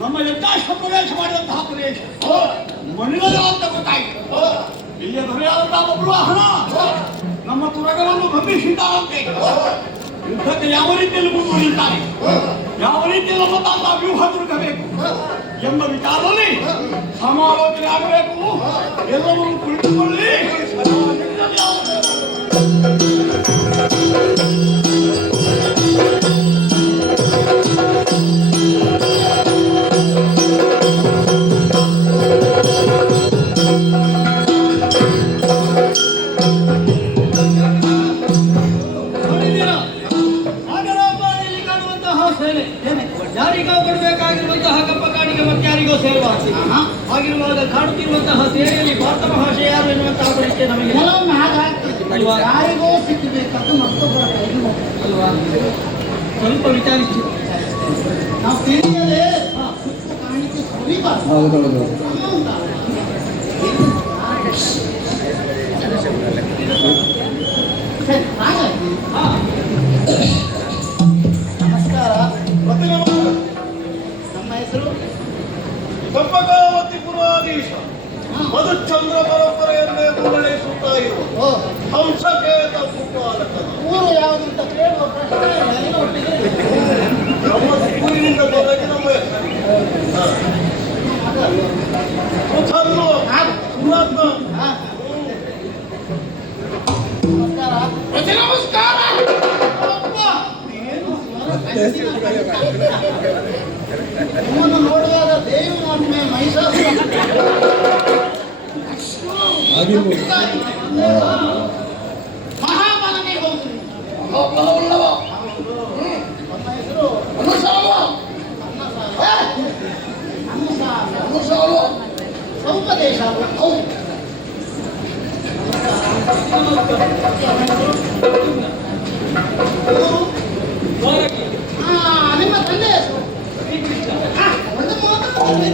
ನಮ್ಮ ಯಜ್ಞಾಶ್ವ ಪ್ರವೇಶ ಮಾಡಿದಂತಹ ಪ್ರದೇಶ ಮಣ್ಣಿನ ಅಂತ ಗೊತ್ತಾಯಿತು. ಇಲ್ಲಿಯ ದೊರೆಯಾದಂತಹ ಒಬ್ಬರು ಹಣ ನಮ್ಮ ತುರಗವನ್ನು ಬಂಧಿಸಿದ್ದಾರಂತೆ. ಯುದ್ಧಕ್ಕೆ ಯಾವ ರೀತಿಯಲ್ಲಿ ಮುಂದುವರಿಯುತ್ತಾರೆ, ಯಾವ ರೀತಿಯಲ್ಲಿ ನಮ್ಮ ತಾತ ವ್ಯೂಹ ದುರ್ಗಬೇಕು ಎಂಬ ವಿಚಾರದಲ್ಲಿ ಸಮಾಲೋಚನೆ ಆಗಬೇಕು. ಎಲ್ಲರೂ ಕುಳಿತುಕೊಳ್ಳಿ. ಕೊಡಬೇಕಾಗಿರುವಂತಹ ಕಪ್ಪ ಕಾಣಿಗೆ ಮತ್ತಾರಿಗೋ ಸೇರಬಾರದು. ಹಾಗಿರುವಾಗ ಕಾಣುತ್ತಿರುವಂತಹ ಸೇನೆಯಲ್ಲಿ ಭಾರತ ಭಾಷೆ ಯಾರು ಎನ್ನುವಂತಹ ಪರಿಚಯ ನಮಗೆ ಯಾರಿಗೋ ಸಿಕ್ಕಬೇಕಂತ ಮತ್ತೊಬ್ಬರ ಕೈಗೆ ಅಲ್ವಾ? ಸ್ವಲ್ಪ ವಿಚಾರಿಸಿ ನಾವು ತಿಳಿಯದೆ ಕಾಣಿಕೆ ಸುರಿಬಾರದು. ನಮಸ್ಕಾರ. ನಮ್ಮ ಹೆಸರು ಪದ್ಮಕಾವತಿ ಪುರಾಧೀಶ ಮಧುಚಂದ್ರ ಪರಂಪರೆಯನ್ನೇ ಮುನ್ನಡೆಸುತ್ತಾ ಇರುವ ಹಂಸಕೇತ ಭೂಪಾಲಕನ ಊರು ಯಾವುದಂತ ಕೇಳುವ ಪ್ರಶ್ನೆ ಒಟ್ಟಿಗೆ ನಮ್ಮ ಊರಿನಿಂದ ತೊಲಗಿ ನಮ್ಮ ನಮಸ್ಕಾರ. ನಿಮ್ಮನ್ನು ನೋಡುವಾಗ ದೇವಿ ಮಹಿಮೆ ಮಹಿಷಾಸುರ ಮಹಾಬಲನೇ ಹೋಗುದು. ಮಹಾಬಲವಲ್ಲವ. ನಮ್ಮ ಹೆಸರು ಸೌಪದೇಶ. ನಿಮ್ಮ ತಂದೆ ಹೆಸರು ಒಂದು ಊರು ತಂದೆ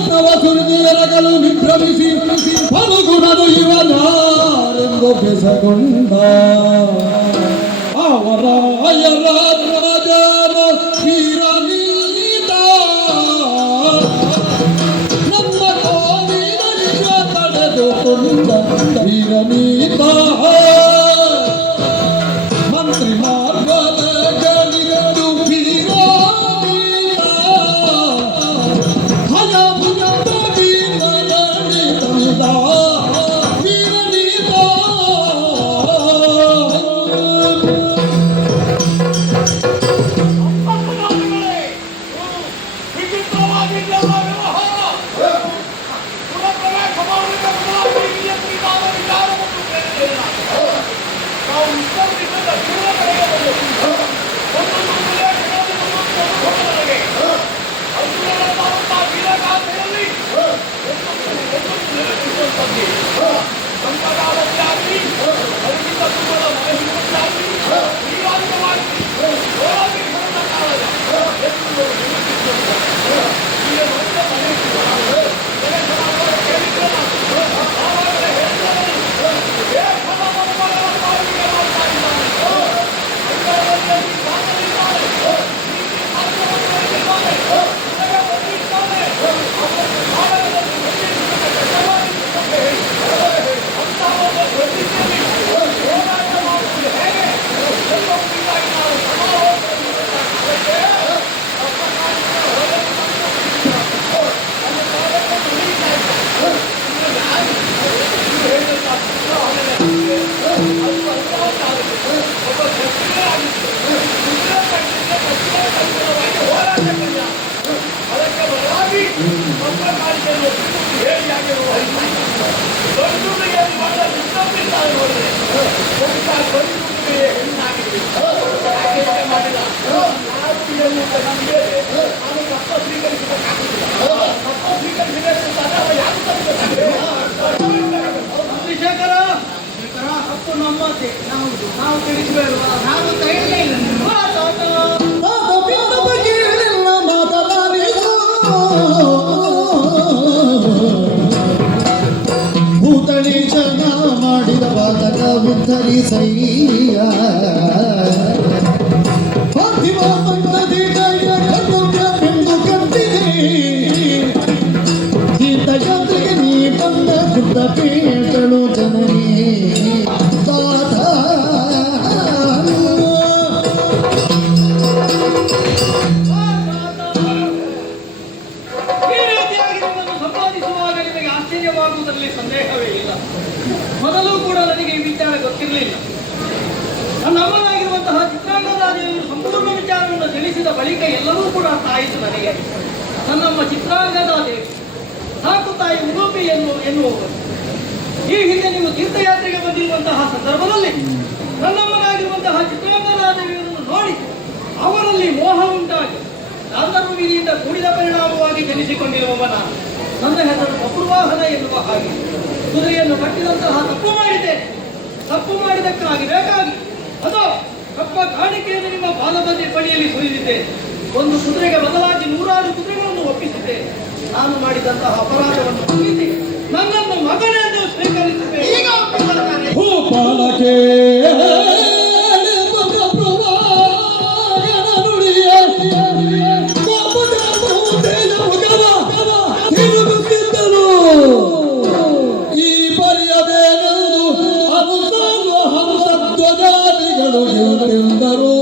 ಶುಭ್ರವತ್ನವಸುರಗಲು ವಿಭ್ರಮಿಸಿ ಫಲಗುಣದು ಇವನಾರೆಂದು ಬೆಸಗೊಂಡ ಅವರಾಯರ ರಾಜನ ವೀರ ನಿಲ್ಲಿದ ಚಂದ್ರಶೇಖರ ತಪ್ಪು ನಮ್ಮದೇ. ನಾವು ತಿಳಿಸಬೇಡುವ. ನಾವು ಅಂತ ಹೇಳಲೇ ಇಲ್ಲ ನೀವು. ಭೂತಳಿ ಜನ ಮಾಡಿದ ಬಾಲಕ ಉದ್ಧರಿಸಯ್ಯ ಪಾರ್ಥಿವ ಪಂಡದಿ ಜಯ ಕರ್ತವ್ಯ ಬೆಂದು ಕಟ್ಟಿದೆ ತೀರ್ಥಯಾತ್ರೆಗೆ ನೀ ಬಂದ ಬುದ್ಧ ಪೀಠಳು ಜನನೇ ತಾತ ಈ ರೀತಿಯಾಗಿ ನಿಮ್ಮನ್ನು ಸಂಪಾದಿಸುವಾಗ ನಿಮಗೆ ಆಶ್ಚರ್ಯವಾಗುವುದರಲ್ಲಿ ಸಂದೇಹವೇ ಇಲ್ಲ. ಮೊದಲು ಕೂಡ ನನಗೆ ಈ ವಿಚಾರ ಗೊತ್ತಿರಲಿಲ್ಲ. ನನ್ನ ಅಮ್ಮನಾಗಿರುವಂತಹ ಚಿತ್ರಾಂಗದಾದೇವಿಯು ಸಂಪೂರ್ಣ ವಿಚಾರವನ್ನು ತಿಳಿಸಿದ ಬಳಿಕ ಎಲ್ಲವೂ ಕೂಡ ಅರ್ಥ ಆಯಿತು ನನಗೆ. ನನ್ನಮ್ಮ ಚಿತ್ರಾಂಗದಾದೇವಿ ಸಾಕು ತಾಯಿ ಉಡುಪಿ ಎನ್ನುವವರು. ಈ ಹಿಂದೆ ನೀವು ತೀರ್ಥಯಾತ್ರೆಗೆ ಬಂದಿರುವಂತಹ ಸಂದರ್ಭದಲ್ಲಿ ನನ್ನಮ್ಮನಾಗಿರುವಂತಹ ಚಿತ್ರಾಂಗದಾದೇವಿಯನ್ನು ನೋಡಿ ಅವರಲ್ಲಿ ಮೋಹ ಉಂಟಾಗಿ ಗಾಂಧರ್ವ ವಿಧಿಯಿಂದ ಕೂಡಿದ ಪರಿಣಾಮವಾಗಿ ಜನಿಸಿಕೊಂಡಿರುವವ ನಾನು. ನನ್ನ ಹೆಸರು ಬಬ್ರುವಾಹನ ಎನ್ನುವ ಹಾಗೆ ಕುದುರೆಯನ್ನು ಕಟ್ಟಿದಂತಹ ತಪ್ಪು ಮಾಡಿದ್ದೇನೆ. ತಪ್ಪು ಮಾಡಿದಕ್ಕಾಗಿ ಬೇಕಾಗಿ ಅದು ಕಪ್ಪ ಕಾಣಿಕೆಯನ್ನು ನಿಮ್ಮ ಬಾಲಬದಿ ಬಳಿಯಲ್ಲಿ ಸುರಿದಿದ್ದೇನೆ. ಒಂದು ಕುದುರೆಗೆ ಬದಲಾಗಿ 100 ಕುದುರೆಗಳನ್ನು ಒಪ್ಪಿಸಿದ್ದೇನೆ. ನಾನು ಮಾಡಿದಂತಹ ಅಪರಾಧವನ್ನು ಕ್ಷಮಿಸಿ ನನ್ನನ್ನು ಮಗನೆಂದು ಸ್ವೀಕರಿಸಿದ್ದೇನೆ. ಈಗ ಒಪ್ಪಿಕೊಳ್ಳುತ್ತಾರೆ. ಭೂಪಾಲಕ್ಕೆ ಈ ಪರ್ಯದೇನೆಂದು ಅನುಸಾರ ಹಂಸಧ್ವಜಾದಿಗಳು ಎಂದರು.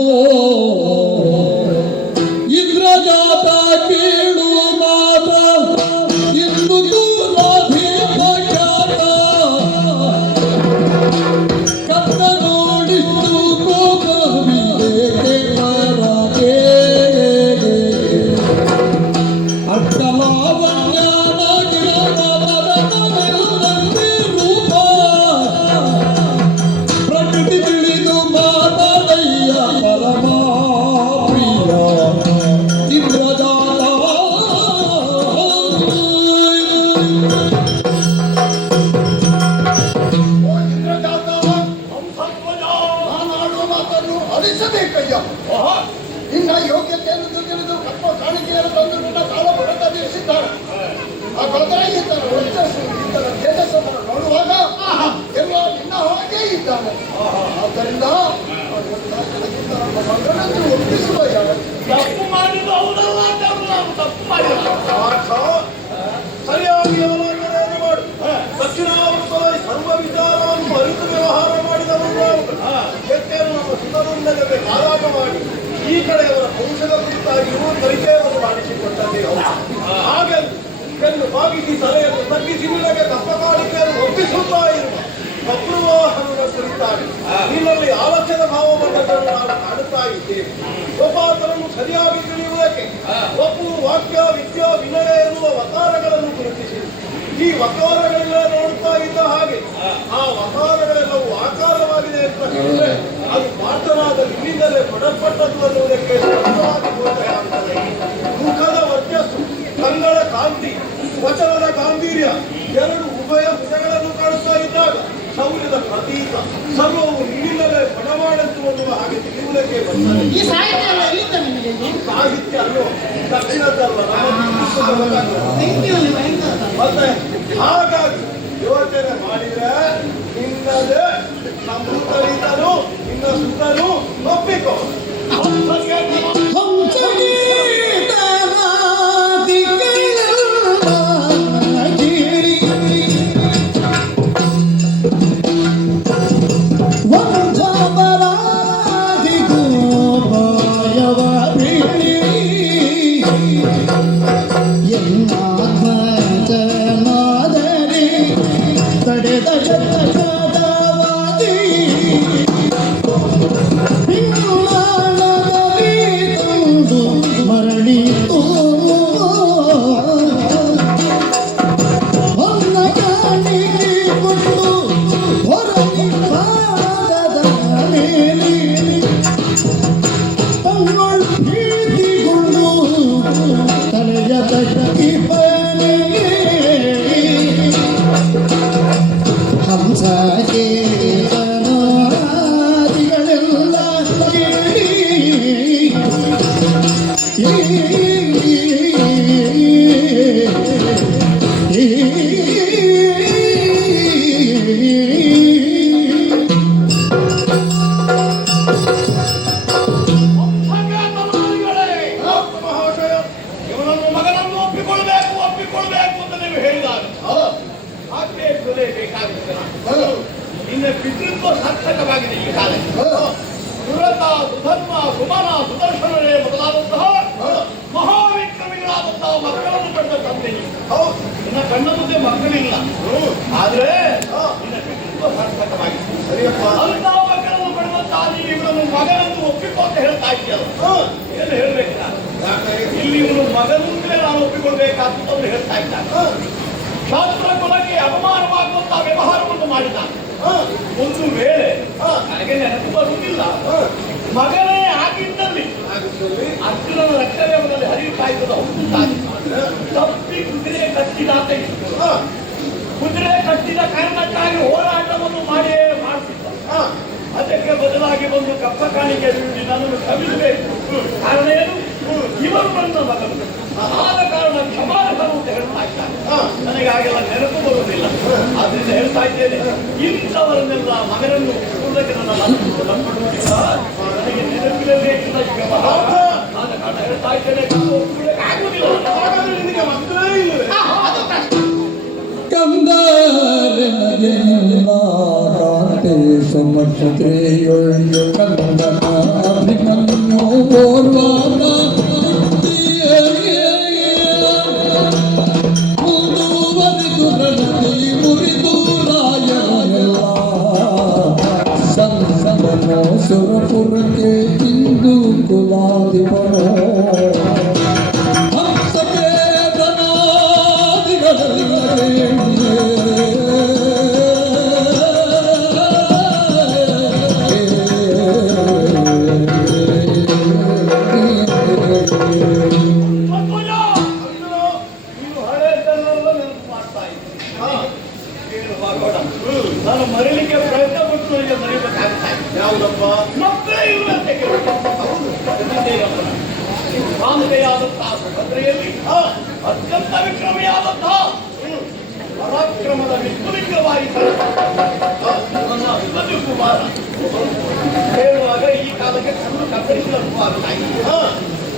ಇಂದ್ರಜಾತ ಕೀಳು ಮಾತ ಇಂದು ರಾಧೀಪ ಖ್ಯಾತ ಕತ್ತ ನೋಡಿದ್ದು ಕೋಕವಿದೆ ಪರಗೆ ಅಡ್ಡಲಾವಣ್ಯ ರೂಪ ಪ್ರಕೃತಿ ತಿಳಿದು ಮಾತದಯ್ಯ ಪರಮ ಪ್ರಿಯ ಇಂದ್ರಜಾಲ ನಾನಾಡುವ ಮಾತನ್ನು ಅಳಿಸಬೇಕಯ್ಯ. ನಿನ್ನ ಯೋಗ್ಯತೆಯನ್ನು ತಿಳಿದು ಕಪ್ಪ ಕಾಣಿಕೆಯನ್ನು ತಂದು ನಿನ್ನ ಕಾಲ ಹೊಡೆತ ಬೀರಿಸಿದ್ದಾರೆ. ಆ ಬದಲಾಗಿದ್ದಾರೆ ಈತನ ತೇಜಸ್ಸನ್ನು ನೋಡುವಾಗ ಎಲ್ಲ ನಿನ್ನ ಹಾಗೆ ಇದ್ದಾನೆ. ಆದ್ದರಿಂದ ಮಗನನ್ನು ಒಪ್ಪಿಸುವಯ್ಯ. ತಪ್ಪು ಮಾಡಿದ ಅವರಲ್ಲ, ನಾವು ತಪ್ಪು ಮಾಡಿದ ಸರಿಯಾಗಿ ಅವಲೋಕನೆಯನ್ನು ಮಾಡು. ದಕ್ಷಿಣಾವೃತ್ತದಲ್ಲಿ ಸರ್ವ ವಿಚಾರವನ್ನು ಅರಿತು ವ್ಯವಹಾರ ಮಾಡಿದವರು ನಾವು. ವ್ಯಕ್ತಿಯನ್ನು ನಮ್ಮ ಸುತ್ತಮುತ್ತಲೇ ಮಾರಾಟ ಮಾಡಿ ಈ ಕಡೆಯವರ ವಂಶದ ಕುರಿತಾಗಿಯೂ ಪರಿಚಯವನ್ನು ಮಾಡಿಸಿಕೊಟ್ಟಂತೆ ಹಾಗೆ ಇದನ್ನು ಬಾಗಿಸಿ ತಲೆಯನ್ನು ತಗ್ಗಿಸಿ ನಿನಗೆ ಕಪ್ಪ ಕಾಣಿಕೆಯನ್ನು ಒಪ್ಪಿಸುತ್ತಾ ಇರುವ ಬಬ್ರುವಾಹನದ ಕುರಿತಾಗಿ ನಿನ್ನಲ್ಲಿ ಆಲಸ್ಯದ ಭಾವವನ್ನು ನಾವು ಕಾಣುತ್ತಾ ಇದ್ದೇವೆ. ಗೋಪಾಲನನ್ನು ಸರಿಯಾಗಿ ತಿಳಿಯುವುದಕ್ಕೆ ಒಪ್ಪು, ವಾಕ್ಯ, ವಿದ್ಯಾ, ವಿನಯ ಎನ್ನುವ ವಕಾರಗಳನ್ನು ಗುರುತಿಸಿ ಈ ವಕಾರಗಳೆಲ್ಲ ನೋಡುತ್ತಾ ಇದ್ದ ಹಾಗೆ ಆ ವಕಾರಗಳೆಲ್ಲವೂ ಆಕಾರವಾಗಿದೆ ಅಂತ ಹೇಳಿದ್ರೆ ಅದು ಪಾಠನಾದ ಇಲ್ಲಿಂದಲೇ ಪಡಲ್ಪಟ್ಟದ್ದು ಅನ್ನುವುದಕ್ಕೆ ಸ್ಪಷ್ಟವಾಗಿ ಗೋಚರವಾಗುತ್ತದೆ. ಮುಖದ ವರ್ಚಸ್ಸು, ಕಂಗಳ ಕಾಂತಿ, ವಚನದ ಗಾಂಭೀರ್ಯ ಎರಡು ಉಭಯ ಭುಜಗಳನ್ನು ಕಾಣುತ್ತಾ ಇದ್ದಾಗ ಶೌರ್ಯದ ಪ್ರತೀಕ ಸರ್ವವು ಇಲ್ಲಿಂದಲೇ ಪಡಮಾಡದ್ದು ಅನ್ನುವ ಹಾಗೆ ತಿಳಿಯುವುದಕ್ಕೆ ಬರ್ತದೆ. ಈ ಸಾಹಿತ್ಯ ಎಲ್ಲ ಎಲ್ಲಿಂದ ನಿಮಗೆ ಇಲ್ಲಿ? ಸಾಹಿತ್ಯ ಅನ್ನೋ ದಕ್ಷಿಣದಲ್ಲ ಮತ್ತೆ ಹಾಗಾಗಿ ಯೋಚನೆ ಮಾಡಿದ್ರೆ ನಿನ್ನದೇ ಸಂಸ್ಕೃತರಿದ್ದರು ನಿನ್ನ ಸುತ್ತಲೂ ಒಪ್ಪಿಕೋ. ನಿನ್ನ ಪಿತೃತ್ವ ಸಾರ್ಥಕವಾಗಿದೆ. ಈ ಕಾಲ ಸುರತ, ಸುಧರ್ಮ, ಸುಮನ, ಸುದರ್ಶನರೇ ಮೊದಲಾದಂತಹ ಮಹಾವಿಕ್ರಮಿಗಳಾದಂತಹ ಮಕ್ಕಳನ್ನು ಪಡೆದ ತಂದೆ. ನಿನ್ನ ಕಣ್ಣ ಮುಂದೆ ಮಕ್ಕಳಿಲ್ಲ, ಆದ್ರೆ ನಿನ್ನ ಪಿತೃತ್ವ ಸಾರ್ಥಕವಾಗಿದೆ. ಅಂತಹ ಮಕ್ಕಳನ್ನು ಪಡೆದಂತಹ ನೀನು ಇವರನ್ನು ಮಗನನ್ನು ಒಪ್ಪಿಕೊ ಅಂತ ಹೇಳ್ತಾ ಇದ್ದೀಯಲ್ಲ, ಏನು ಹೇಳ್ಬೇಕು ನಾನು? ಇಲ್ಲಿ ಇವನು ಮಗನಿಂದಲೇ ನಾನು ಒಪ್ಪಿಕೊಳ್ಬೇಕಾಗ್ತದೆ ಅಂತ ಹೇಳ್ತಾ ಇದ್ದಾನೆ. ಶಾಸ್ತ್ರ ಕುಲಕ್ಕೆ ಅಪಮಾನವಾಗುವಂತಹ ವ್ಯವಹಾರವನ್ನು ಮಾಡಿದ. ಒಂದು ವೇಳೆ ನನಗೆ ನೆನಪು ಬರುವುದಿಲ್ಲ, ಮಗನೇ ಆಗಿದ್ದಲ್ಲಿ ಅರ್ಜುನನ ರಕ್ತವೇಗದಲ್ಲಿ ಹರಿಯುತ್ತಾ ಇದ್ದದ ತಪ್ಪಿ ಕುದುರೆ ಕಟ್ಟಿದ ಅಂತ ಇತ್ತು. ಕುದುರೆ ಕಟ್ಟಿದ ಕಾರಣಕ್ಕಾಗಿ ಹೋರಾಟವನ್ನು ಮಾಡಿಯೇ ಮಾಡ್ತಿದ್ದ. ಅದಕ್ಕೆ ಬದಲಾಗಿ ಬಂದು ಕಪ್ಪ ಕಾಣಿಕೆ ನೀಡಿ ನನ್ನನ್ನು ಕ್ಷಮಿಸಬೇಕು. ಕಾರಣ ಏನು? ಇವರು ನನ್ನ ಮಗನು, ಆದ ಕಾರಣ ಕ್ಷಮಾರ್ಹರು ಅಂತ ಹೇಳ್ತಾ ಇದ್ದಾರೆ. ನನಗಾಗೆಲ್ಲ ನೆನಪು ಬರುವುದಿಲ್ಲ, ಆದ್ರಿಂದ ಹೇಳ್ತಾ ಇದ್ದೇನೆ, ಇಂಥವರನ್ನೆಲ್ಲ ಮಗನನ್ನು ಕೊಡುವುದಕ್ಕೆ ನನ್ನ ನಂಬುವುದಿಲ್ಲ. ನನಗೆ ನೆನಪಿಲ್ಲದೆ ಇಲ್ಲ ಈ ವ್ಯವಹಾರ. ಆದ ಕಾರಣ ಹೇಳ್ತಾ ಇದ್ದೇನೆ, ಆಗುವುದಿಲ್ಲ. ಹಾಗಾದ್ರೆ ನಿನಗೆ ಮಕ್ಕಳೇ ಇಲ್ಲವೇ? ಅದು ಪ್ರಶ್ನೆ. ಸಮಕ್ಷತ್ರೆಯೊಳ್ಳು ಕಂದನ ಅಭಿಮನ್ಯು ಓರ್ವಾದ ಮುಂದುವರಿದು ರಣದಿ ಮುರಿದು ರಾಯರೆಲ್ಲ ಸಂಸದನು ಸುರಪುರಕ್ಕೆ ಇಂದು ಕುಲಾಧಿಪನು ನಾನು ಮರೀಲಿಕ್ಕೆ ಪ್ರಯತ್ನ ಪಟ್ಟು ನನಗೆ ಮರಿಬೇಕಾಗ್ತಾ ಇದೆ. ಯಾವುದಪ್ಪ? ಮಕ್ಕಳೇ ಇರುವಂತೆ ಕಾಂತೆಯಾದಂತಹ ಸುಭದ್ರೆಯಲ್ಲಿ ಅತ್ಯಂತ ವಿಕ್ರಮಿಯಾದಂತಹ ಪರಾಕ್ರಮದ ವಿಶ್ವವಿಕ್ರವಾಗಿ ನನ್ನ ಸುಭದ್ರ ಕುಮಾರ ಹೇಳುವಾಗ ಈ ಕಾಲಕ್ಕೆ ಕಣ್ಣು ಕತ್ತರಿಸಿದ ಆಗ್ತಾ ಇದೆ.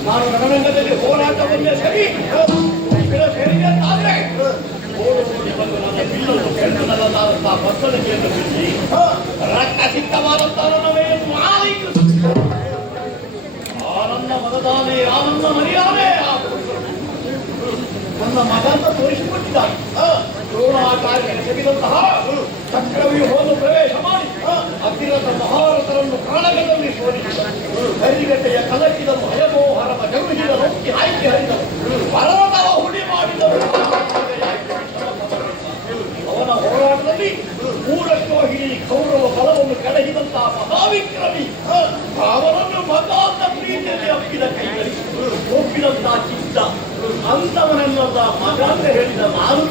ನಾನು ರಣರಂಗದಲ್ಲಿ ಹೋರಾಟವನ್ನೇ ಸರಿ ಸೇರಿದಂತಾದ್ರೆ ಓಡಿ ಬಂದು ನನ್ನ ಬಿಲ್ಲನ್ನು ಕೆಳನಲ್ಲದಾದಂತಹ ಬತ್ತಳಿಕೆಯನ್ನು ಬಿಚ್ಚಿ ರಕ್ತ ಸಿದ್ಧವಾದಂತಹ ನನ್ನವೇನು ಆ ನನ್ನ ಮನದಾನೆ, ಆ ನನ್ನ ಮರ್ಯಾದೆ, ಆ ನನ್ನ ಮಗ ಅಂತ ತೋರಿಸಿಕೊಟ್ಟಿದ್ದಾನೆ. ದ್ರೋಣಾಚಾರ್ಯನ ತೆಗೆದಂತಹ ಚಕ್ರವ್ಯೂಹವನ್ನು ಪ್ರವೇಶ ಮಾಡಿ ಅತಿರಥ ಮಹಾರಥರನ್ನು ಕಾಳಗದಲ್ಲಿ ಸೋಲಿಸಿದ. ಹರಿಗಟ್ಟೆಯ ಕಲಕಿದನು ಹಯಮೋಹರವ ಜರುಗಿದ ರೊಕ್ಕಿ ಆಯ್ಕೆ ಹರಿದನು ಪರ್ವತವ ಹುಡಿ ಮಾಡಿದನು. ಅವನ ಹೋರಾಟದಲ್ಲಿ ಮೂರಶ್ರೋಹಿಣಿ ಕೌರವ ಬಲವನ್ನು ಕೆಳಗಿದಂತಹ ಮಹಾವಿಕ್ರಮಿ ಅವನನ್ನು ಮಗ ಅಂತ ಪ್ರೀತಿಯಲ್ಲಿ ಅಪ್ಪಿದ ಕೈಗಳಿ ಒಪ್ಪಿದಂತಹ ಚಿತ್ತ ಅಂತವನನ್ನೆಲ್ಲ ಮಗ ಅಂತ ಹೇಳಿದ ನಾನು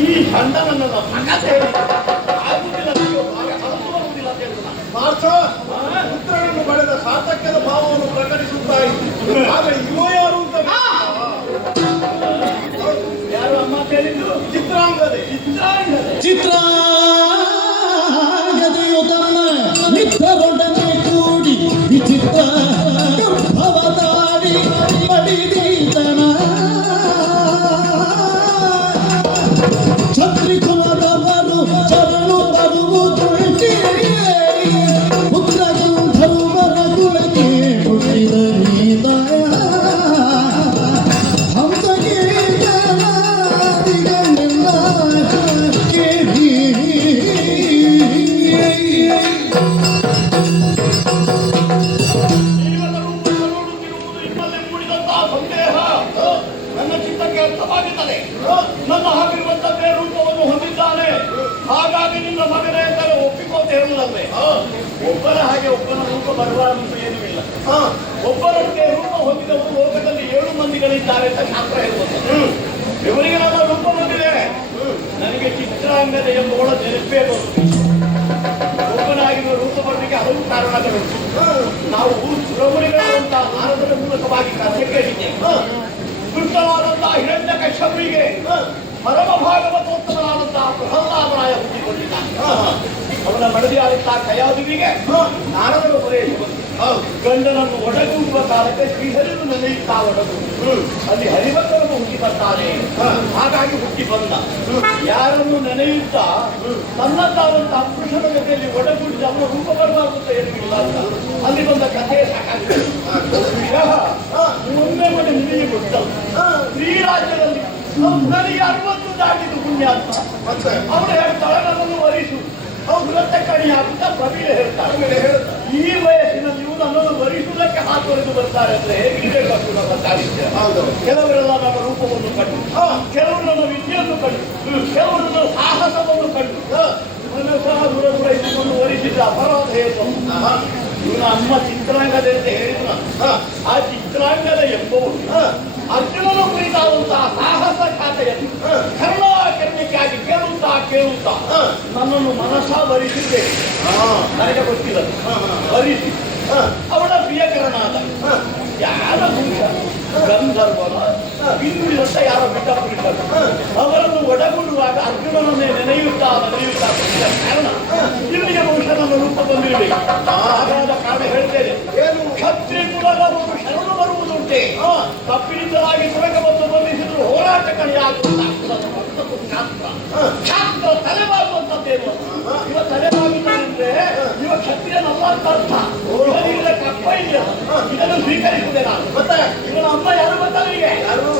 ಈ ಗಂಡನನ್ನೆಲ್ಲ ಮಗ ಅಂತ ಹೇಳಿದ ಆಗುವುದಿಲ್ಲ, ಹಲವು ಬರುವುದಿಲ್ಲ ಅಂತ ಹೇಳಿದ. ಪುತ್ರನನ್ನು ಪಡೆದ ಸಾರ್ಥಕ್ಯದ ಭಾವವನ್ನು ಪ್ರಕಟಿಸುತ್ತಾ ಇತ್ತು. ಆಗ ಇವ ಯಾರು ಅಂತ ಯಾರು ಅಮ್ಮ ಹೇಳಿದ್ದು? ಚಿತ್ರಾಂಗದೆ. ಚಿತ್ರಾಂಗದೆಯು ತನ್ನ ಮಿತ್ರರೊಡನೆ ಕೂಡಿ ವಿಚಿತ್ರ ಗರ್ಭವತಾಡಿ ಪಡಿದೀತನ ಛತ್ರಿಕುಲದವರು ಶರಣು ಬರುವುದುಂಟೆ ಪುತ್ರ ಗಂಧರ್ವರ ಕುಲಕ್ಕೆ ಹುಟ್ಟಿದ ನೀತಾಯ ಹಂಸಗೆ ನನ್ನ ಚಿತ್ತಕ್ಕೆ ಅರ್ಥವಾಗುತ್ತದೆ. ನನ್ನ ಹಾಕಿರುವಂತದ್ದೇ ರೂಪವನ್ನು ಹೊಂದಿದ್ದಾನೆ, ಹಾಗಾಗಿ ನಿನ್ನ ಮಗನೇ ಅಂತ ಒಪ್ಪಿಕೊಂತ ಹೇಳುವುದಲ್ವೇ? ಒಬ್ಬನ ಹಾಗೆ ಒಬ್ಬನ ರೂಪ ಬರಬಾರದು ಏನೂ ಇಲ್ಲ. ಒಬ್ಬರಂತೆ ರೂಪ ಹೊಂದಿದವರು ಲೋಕದಲ್ಲಿ 7 ಮಂದಿಗಳಿದ್ದಾರೆ ಅಂತ ಶಾಸ್ತ್ರ ಹೇಳುವಂಥದ್ದು. ಇವರಿಗೆ ನನ್ನ ರೂಪ ಹೊಂದಿದೆ, ನನಗೆ ಚಿತ್ರಾಂಗದ ಎಂಬುಗಳ ನೆನಪೇ ಬರುತ್ತದೆ. ಒಬ್ಬನಾಗಿರುವ ರೂಪ ಬರಲಿಕ್ಕೆ ಹಲವು ಕಾರಣಗಳುಂಟು. ನಾವು ಸುರಮುನಿಗಳಾದಂತಹ ನಾರದರ ಮೂಲಕವಾಗಿ ಕಥೆ ಕೇಳಿದ್ದೇವೆ. ದುಷ್ಟವಾದಂತಹ ಹಿರಣ್ಯ ಕಶ್ಯಪರಿಗೆ ಪರಮ ಭಾಗವತೋತ್ತಮನಾದಂತಹ ಪ್ರಹ್ಲಾದರಾಯ ಹುಟ್ಟಿಕೊಂಡಿದ್ದಾನೆ. ಅವನ ಮಡದಿಯಾದಂತಹ ಕಯಾದುವಿಗೆ ನಾರದರ ಉಪದೇಶ ಬಂತು. ಗಂಡನನ್ನು ಒಡಗುವ ಕಾಲಕ್ಕೆ ಶ್ರೀಹರಿದು ನೆನೆಯುತ್ತಾ ಒಡಗು, ಅಲ್ಲಿ ಹರಿಭಕ್ತರನ್ನು ಹುಟ್ಟಿ ಬರ್ತಾನೆ, ಹಾಗಾಗಿ ಹುಟ್ಟಿ ಬಂದ. ಯಾರನ್ನು ನೆನೆಯುತ್ತಾ ತನ್ನದ್ದಾದಂತಹ ಪುರುಷನ ಜೊತೆಯಲ್ಲಿ ಒಡಗೂಡಿದ ಅವನ ರೂಪ ಬರಬಾರದು ಅಂತ ಹೇಳಿಲ್ಲ ಅಂತ ಅಲ್ಲಿ ಬಂದ ಕಥೆ ಸಾಕಾಗಿದೆ. ಒಮ್ಮೆ ಮನೆ ನಿಮಗೆ ಗೊತ್ತಲ್ಲ, ಈ ರಾಜ್ಯದಲ್ಲಿ ನನಗೆ 60 ದಾಟಿದ್ದು ಪುಣ್ಯ ಅಂತ ಅವನು ಹೇಳ್ತಾಳೆ, ನನ್ನನ್ನು ವರಿಸು. ಹೌದು ರಥ ಕಣಿ ಹಾಕುತ್ತಾ ಪ್ರವೀಣ ಹೇಳ್ತಾರೆ. ಈ ವಯಸ್ಸಿನಲ್ಲಿ ಇವು ನನ್ನನ್ನು ವರಿಸುವುದಕ್ಕೆ ಹಾತೊರೆದು ಬರ್ತಾರೆ ಅಂದ್ರೆ ಹೇಗಿರಬೇಕು ನಮ್ಮ ಸಾಹಿತ್ಯ? ಕೆಲವರೆಲ್ಲ ನಮ್ಮ ರೂಪವನ್ನು ಕಂಡು, ಕೆಲವರು ನಮ್ಮ ವಿದ್ಯೆಯನ್ನು ಕಂಡು, ಕೆಲವರು ನಮ್ಮ ಸಾಹಸವನ್ನು ಕಂಡು ಸಹ ದೂರ ದೂರ ಇಟ್ಟುಕೊಂಡು ವರಿಸಿದ ಅಪರಾಧ ಹೇತು. ಇವನ ಅಮ್ಮ ಚಿತ್ರಾಂಗದೆ ಅಂತ ಹೇಳಿದ ಆ ಚಿತ್ರಾಂಗದ ಎಂಬುವುದು ಅರ್ಜುನನ ಕುರಿತಾದಂತಹ ಸಾಹಸ ಖಾತೆಯನ್ನು ಕರ್ಣಾಕರ್ಣಿಕೆಯಾಗಿ ಕೇಳುತ್ತಾ ನನ್ನನ್ನು ಮನಸ್ಸ ವರಿಸಿದ್ದೆ. ನನಗೆ ಗೊತ್ತಿಲ್ಲ ವರಿಸಿ ಅವಳ ಪ್ರಿಯಕರನಾದ ಯಾರ ಪುರುಷ ಗಂಧರ್ವನ ಹಿಂದುಳಿದಂತ ಯಾರ ಬಿಟ್ಟ ಪುರುಷರು ಅವರನ್ನು ಒಡಗೂಡುವಾಗ ಅರ್ಜುನನನ್ನೇ ನೆನೆಯುತ್ತಾ ಕಾರಣ ಇವನಿಗೆ ಬಹುಶಃ ನನ್ನ ರೂಪ ಬಂದಿರಬೇಕು. ಹಾಗಾದ ಕಾರಣ ಹೇಳ್ತೇನೆ, ಕ್ಷತ್ರಿಯ ಕುಲದವರು ಶರಣು ಬರುವುದುಂಟೆ, ತಪ್ಪಿನಿಂದಲಾಗಿ ಸ್ವರ್ಗವನ್ನು ಬಂಧಿಸಿದ್ರು ಹೋರಾಟ ಶಾಸ್ತ್ರ ತಲೆಬಾಗುವಂತದ್ದೇನು? ಇವ ತಲೆಬಾಗುತ್ತಾನೆಂದ್ರೆ ಇವ ಕ್ಷತ್ರಿಯನಲ್ಲ ಅಂತ ಅರ್ಥ. ಇವನಿಗೆ ಕಪ್ಪ ಇಲ್ಲ, ಇದನ್ನು ಸ್ವೀಕರಿಸುವುದೇ ನಾನು. ಮತ್ತೆ ಇವನ ಅಮ್ಮ ಯಾರು ಗೊತ್ತಾ ನಿಮಗೆ? ಅವಳು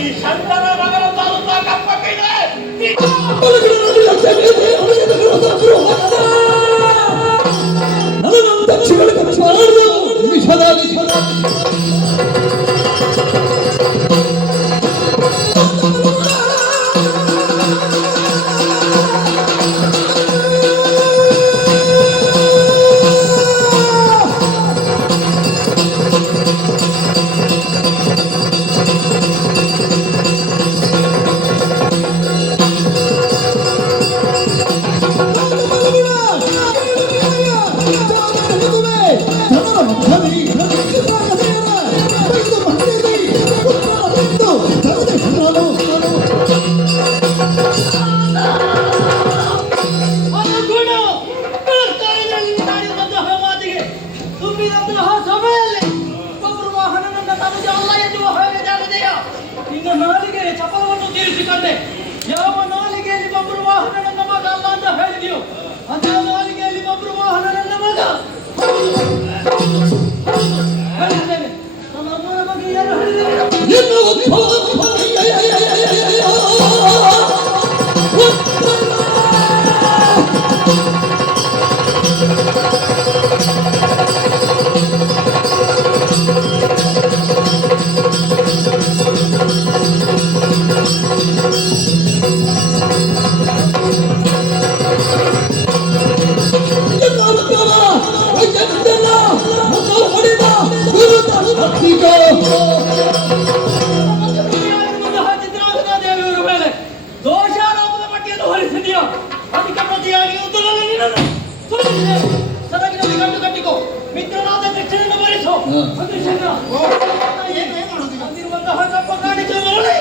ಈ ಶಂಕರ ನಗರದಾದಂತಹ ಕಪ್ಪ ಕೈದೆ ದೇವಿಯರ ಮೇಲೆ ದೋಷಾರೋಪದ ಪಟ್ಟಿಯನ್ನು ಹೊರಿಸಿದೆಯೋ ಅದಕ್ಕೆ ಪ್ರತಿಯಾಗಿ ಯುದ್ಧದಲ್ಲಿ ನಿನ್ನನ್ನು ಸದಗಿನ ಗಂಟು ಕಟ್ಟಿಕೋ ಮಿತ್ರನಾದ ಕೃಷ್ಣನನ್ನು ಭರಿಸು ಚಂದ್ರಶೇಖರ ಅಂದಿರುವಂತಹ ಕಪ್ಪ ಕಾಣಿಕೆ ಮರಳಿ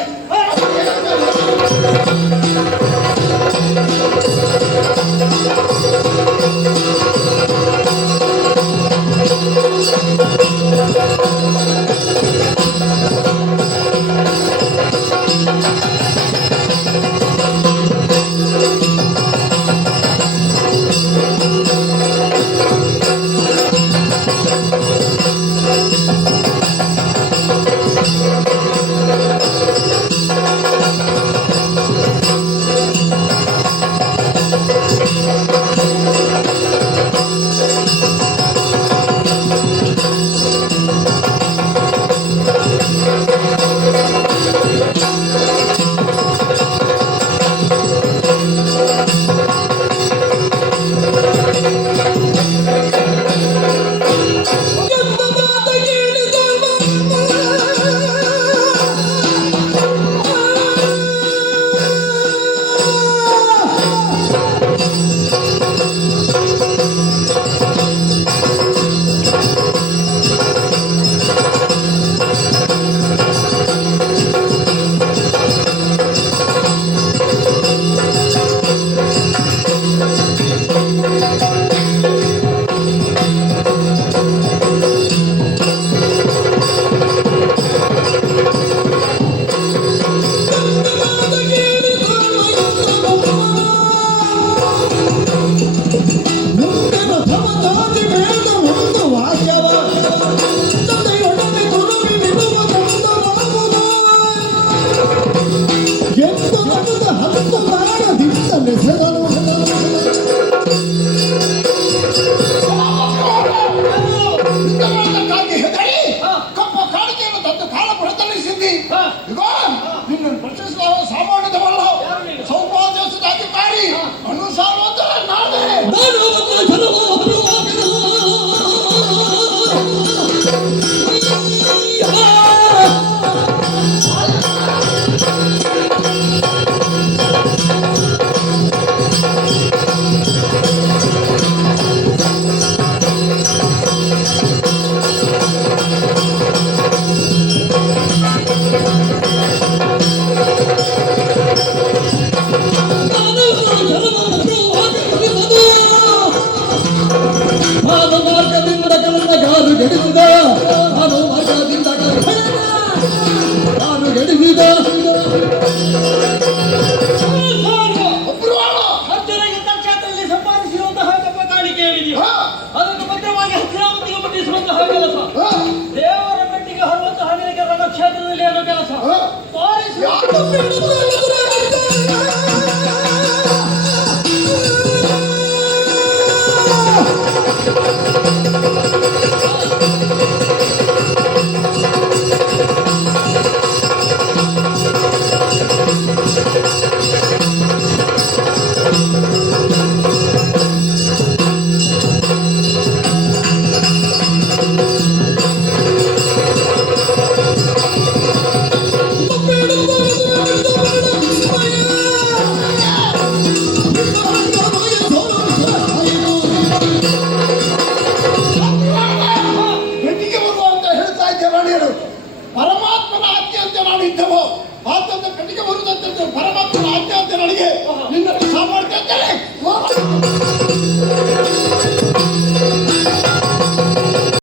ಅದನ್ನು ಭದ್ರವಾಗಿ ಹಸ್ತಿನಾವತಿಗೆ ಮುಟ್ಟಿಸುವಂತಹ ಕೆಲಸ, ದೇವರ ಮೆಟ್ಟಿಗೆ ಹೊರುವಂತಹ ನಿನಗೆ ರಣಕ್ಷೇತ್ರದಲ್ಲಿ ಏನೋ ಕೆಲಸ ಪರಮಾತ್ಮನ ಆಜ್ಞೆ ಅಂತ ನಾನು ಇದ್ದವೋ ಆತಂದ ಕಟ್ಟಿಗೆ ಬರುವುದಂತೆ ಪರಮಾತ್ಮನ ಆಜ್ಞೆ ಅಂತ ನನಗೆ ನಿನ್ನ ಸಾಮರ್ಥ್ಯ